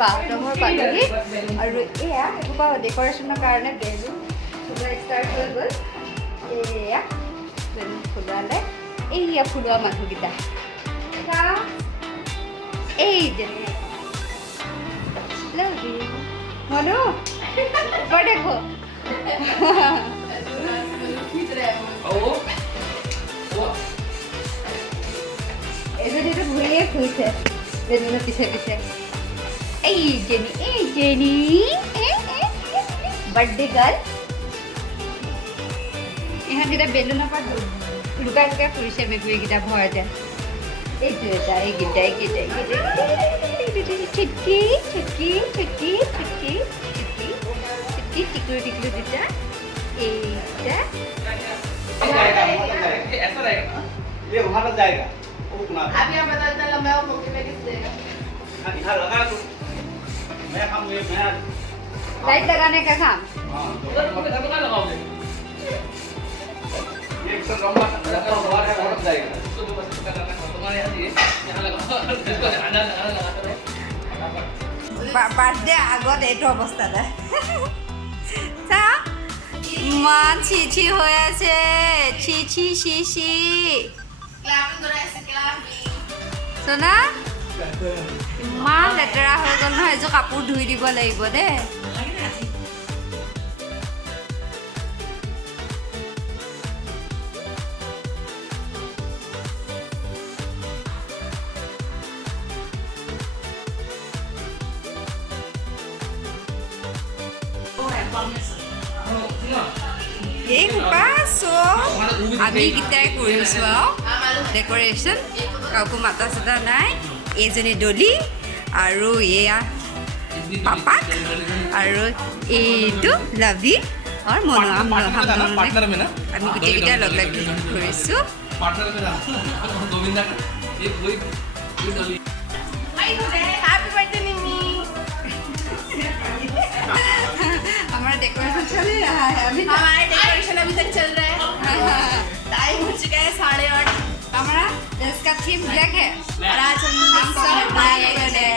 বাথৰুমৰ পালোহি আৰু এয়া এসোপা ডেকৰেশ্যনৰ কাৰণে বেলুন ফুলোৱা ষ্টাৰ্ট হৈ গ'ল। এয়া বেলুন ফুলোৱালে এইয়া ফুলোৱা মানুহকেইটা এই যেনে মনো ওপৰ দেখো এজনীটো ঘূৰিয়ে ফুৰিছে বেলুনৰ পিছে পিছে। Hey Jenny, birthday girl. यहाँ kita belon apa luka furise megui kita bhorte. Itu eta, chutki tiklu dita. Eta. ऐसा रहेगा ये वहाँ तक जाएगा अभी आप बता देना लंबा हो मौके पे किस देगा इधर लगा तो मैं काम ये मैं लाइट लगाने का काम। हाँ उधर कहाँ लगाओगे ये एक लंबा हुआ है वहाँ तक जाएगा उसको जो बस करना है तुम्हारे यहाँ लगाओ इसको अंदर लगा birthday আগত এইটো অৱস্থা দে চা মান চিচি হৈ আছে চিচি क्लापिंग करो ऐसे क्लापिंग সোনা ইমান লেতেৰা হৈ গ'ল নহয় এযোৰ কাপোৰ ধুই দিব লাগিব দেই। এই সোপা চব আমি কেইটাই কৰিছোঁ আৰু ডেকৰেশ্যন কাকো মাতা চাতা নাই। এইজনী ডলি আৰু এয়া পাপাক আৰু এইটো লাভি আৰু মনো আমি গোটেইকেইটা লগ লাগি কৰিছোঁ। हैप्पी बर्थडे निमी हमारा डेकोरेशन चल ही रहा है अभी हमारा डेकोरेशन अभी तक चल रहा है टाइम हो चुका है 8:30। हमारा इसका थीम ब्लैक है और आज हम सब ब्लैक है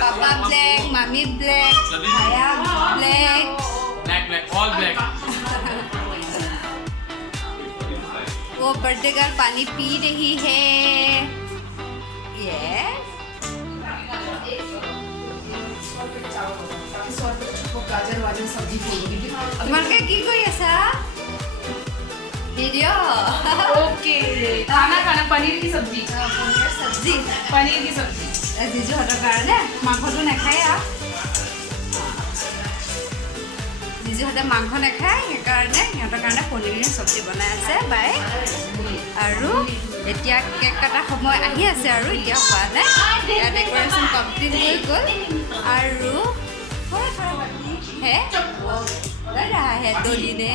पापा ब्लैक मम्मी ब्लैक भैया ब्लैक all black वो बर्थडे गर्ल पानी पी रही है। यस তোমালোকে কি কৰি আছা ভিডিঅ' ओके खाना खाना पनीर की सब्जी पनीर की सब्जी জিজুহঁতৰ কাৰণে মাংসটো নাখায় আৰু জিজুহঁতে মাংস নাখায় সেইকাৰণে সিহঁতৰ কাৰণে পনীৰৰ চব্জি বনাই আছে বাই। আৰু এতিয়া কেক কটা সময় আহি আছে আৰু এতিয়া হোৱা নাই এতিয়া ডেকৰেশ্যন কমপ্লিট হৈ গ'ল আৰু হে লৈ ৰহা হে দলিনে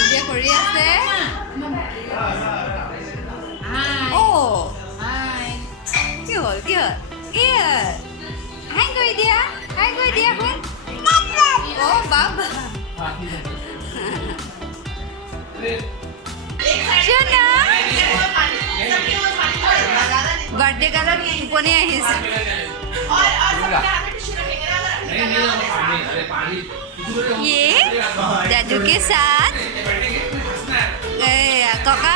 এতিয়া কৰি আছে। অ' কি হ'ল হাই কৰি দিয়া শুন অ' বাবা বাৰ্থডে কালত টোপনি আহিছে ये दादू के साथ कका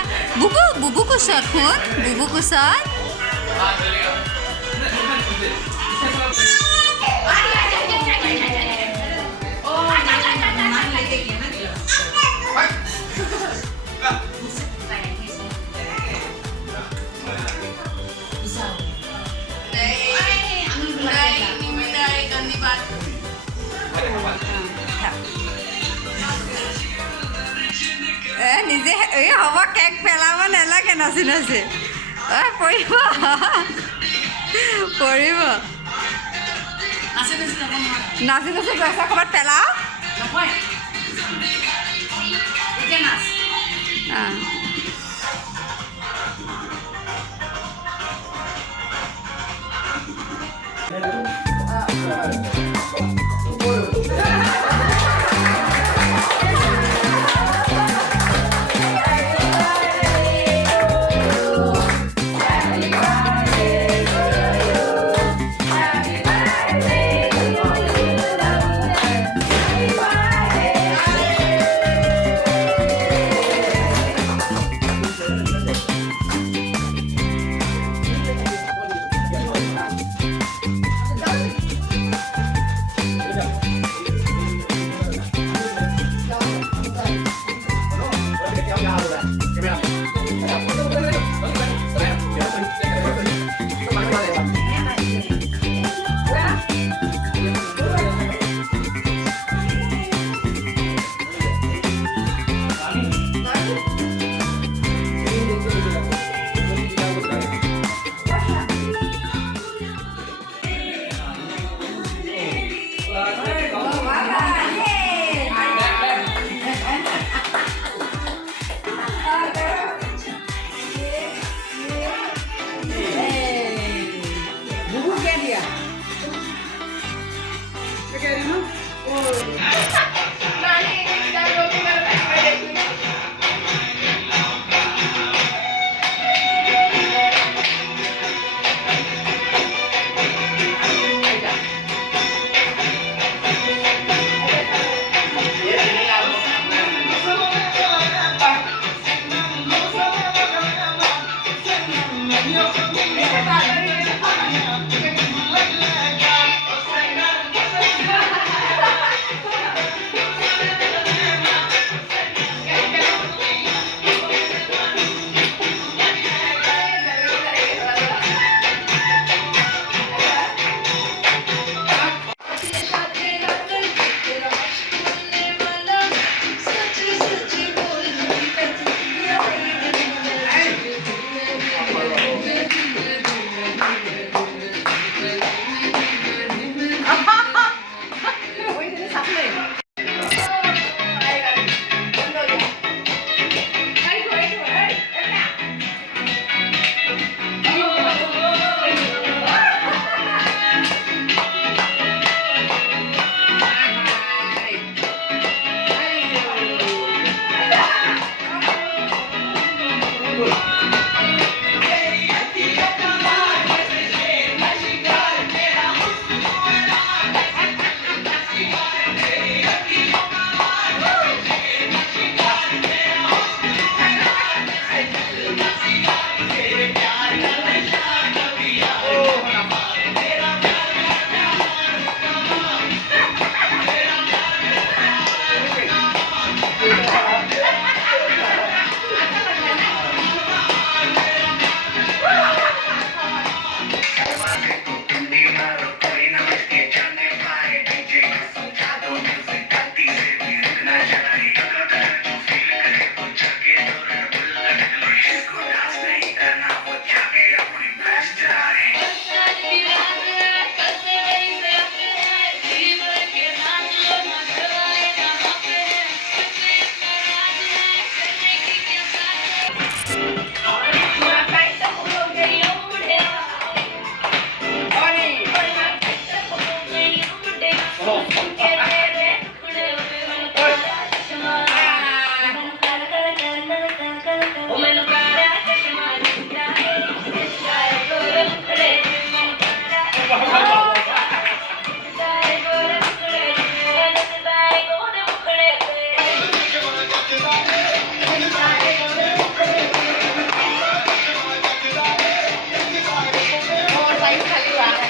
बुबू को साथ बुबू को साथ নিজে এই হ'ব কেক পেলাব নালাগে নাচি পৰিব নাচি পইচা ক'ৰবাত পেলাও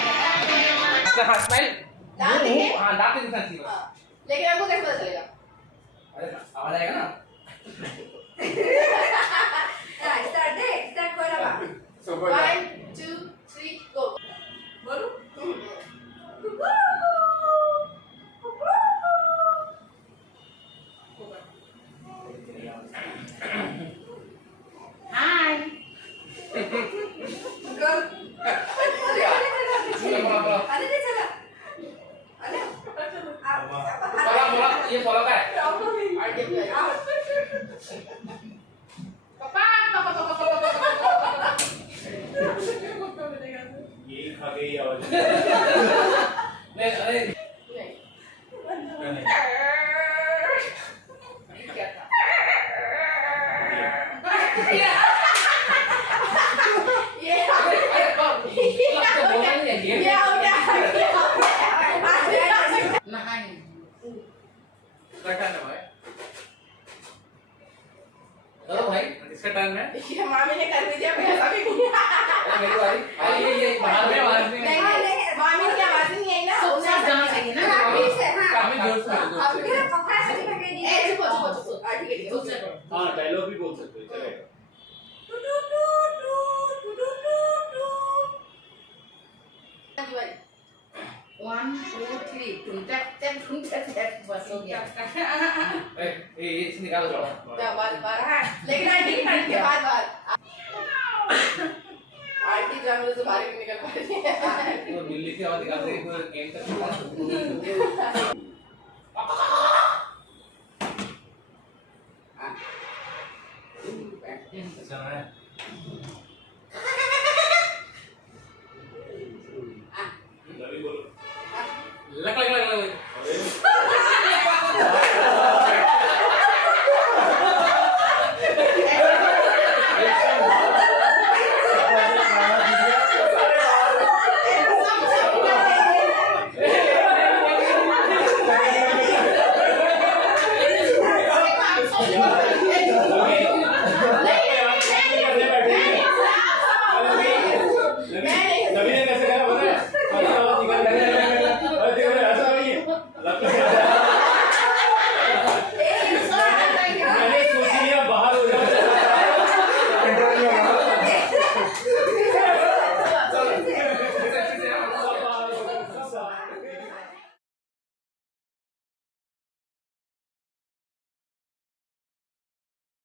हाँ स्माइल दांत दिखे? हाँ दांत दिखना चाहिए बस। लेकिन हमको कैसे पता चलेगा? अरे आवाज आएगा ना स्टार्ट करा बा 1 2 3 गो बोलो हाय बोला ये फॉलो का है यही खा गई आवाज नहीं अरे क्या था ये चलो भाई इसका टर्न है ये मामी ने कर दिया मैं ऐसा भी नहीं मेरी बारी अरे ये बाहर में आवाज नहीं नहीं नहीं मामी की आवाज नहीं आई ना उसने जाना चाहिए ना काफी जोर से अब मेरा पकड़ा से दिखा के दिया ए चुप ठीक है दूसरे हाँ डायलॉग भी बोल सकते हो चलेगा One, two, three. बस हो गया ए ये निकाल दो क्या बार है लेकिन आंटी की टर्न के बाद आंटी जब मुझे बाहर निकल पा रही है वो बिल्ली की आवाज निकाल दे गेम तक